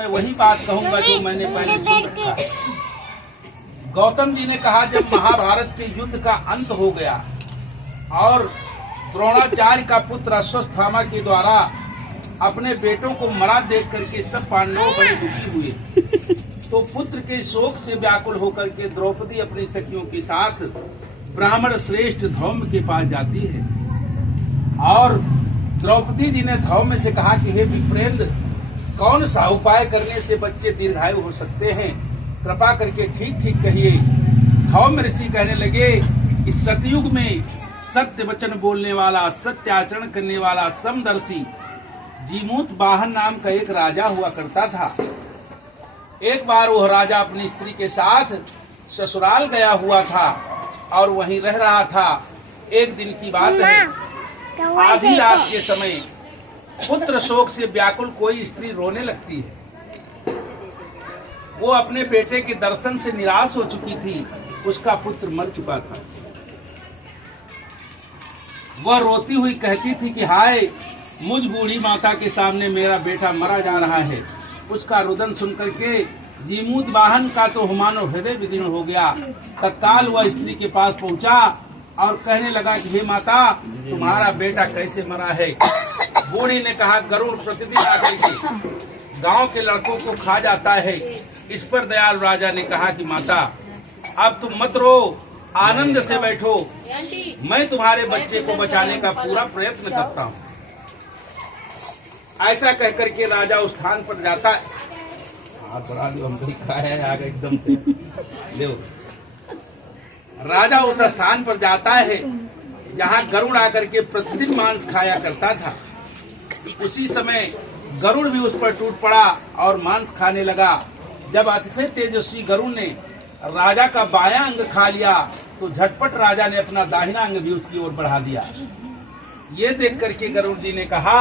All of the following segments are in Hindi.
मैं वही बात कहूंगा जो मैंने पहले सुन रखा है। गौतम जी ने कहा, जब महाभारत के युद्ध का अंत हो गया और द्रोणाचार्य का पुत्र अश्वत्थामा के द्वारा अपने बेटों को मरा देख करके सब पांडव बड़े दुखी हुए, तो पुत्र के शोक से व्याकुल होकर के द्रौपदी अपनी सखियों के साथ ब्राह्मण श्रेष्ठ धौम्य के पास जाती है और द्रौपदी जी ने धौम्य से कहा कि हे विप्रेंद्र, कौन सा उपाय करने से बच्चे दीर्घायु हो सकते हैं, कृपा करके ठीक ठीक कहिए। धौम्य ऋषि कहने लगे कि सतयुग में सत्य वचन बोलने वाला, सत्य आचरण करने वाला समदर्शी जीमूत वाहन नाम का एक राजा हुआ करता था। एक बार वह राजा अपनी स्त्री के साथ ससुराल गया हुआ था और वहीं रह रहा था। एक दिन की बात है, आधी रात के समय पुत्र शोक से व्याकुल कोई स्त्री रोने लगती है। वो अपने बेटे के दर्शन से निराश हो चुकी थी, उसका पुत्र मर चुका था। वह रोती हुई कहती थी कि हाय, मुझ बूढ़ी माता के सामने मेरा बेटा मरा जा रहा है। उसका रुदन सुनकर के जीमूत वाहन का तो मानो हृदय विदीर्ण हो गया। तत्काल वह स्त्री के पास पहुंचा और कहने लगा कि हे माता, तुम्हारा बेटा कैसे मरा है। बूढ़ी ने कहा, गरुड़ प्रतिदिन आकर के गांव के लड़कों को खा जाता है। इस पर दयाल राजा ने कहा कि माता, अब तुम मत रो, आनंद से बैठो, मैं तुम्हारे बच्चे को बचाने का पूरा प्रयत्न करता हूँ। ऐसा कहकर के राजा उस स्थान पर जाता है। एकदम से देखो, राजा उस स्थान पर जाता है जहाँ गरुड़ आकर के प्रतिदिन मांस खाया करता था। उसी समय गरुड़ भी उस पर टूट पड़ा और मांस खाने लगा। जब अतिशय तेजस्वी गरुड़ ने राजा का बायां अंग खा लिया तो झटपट राजा ने अपना दाहिना अंग भी उसकी ओर बढ़ा दिया। ये देख करके गरुड़ जी ने कहा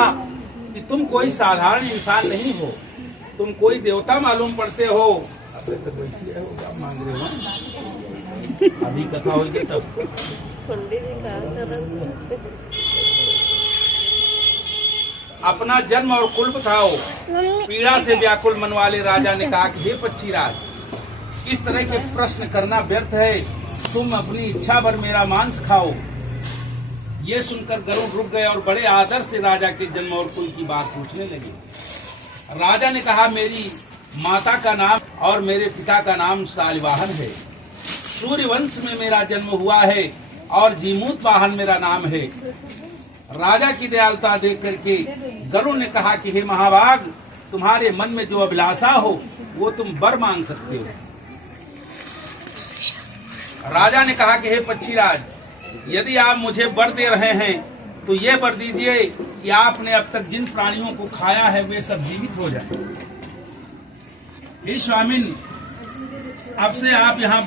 कि तुम कोई साधारण इंसान नहीं हो, तुम कोई देवता मालूम पड़ते हो। अबे तो बैठी है, क्या मांग रहे हो? अभी कथा होगी तब। अपना जन्म और कुल बताओ। पीड़ा से व्याकुल मन वाले राजा ने कहा कि हे पक्षीराज, इस तरह के प्रश्न करना व्यर्थ है, तुम अपनी इच्छा भर मेरा मांस खाओ। ये सुनकर गरुड़ रुक गए और बड़े आदर से राजा के जन्म और कुल की बात पूछने लगे। राजा ने कहा, मेरी माता का नाम और मेरे पिता का नाम शालिवाहन है। सूर्य वंश में मेरा जन्म हुआ है और जीमूत वाहन मेरा नाम है। राजा की दयालुता देख करके गरुड़ ने कहा कि हे महाभाग, तुम्हारे मन में जो अभिलाषा हो वो तुम वर मांग सकते हो। राजा ने कहा कि हे पक्षीराज, यदि आप मुझे वर दे रहे हैं तो ये वर दीजिए कि आपने अब तक जिन प्राणियों को खाया है वे सब जीवित हो जाए। हे स्वामिन, अब से आप यहाँ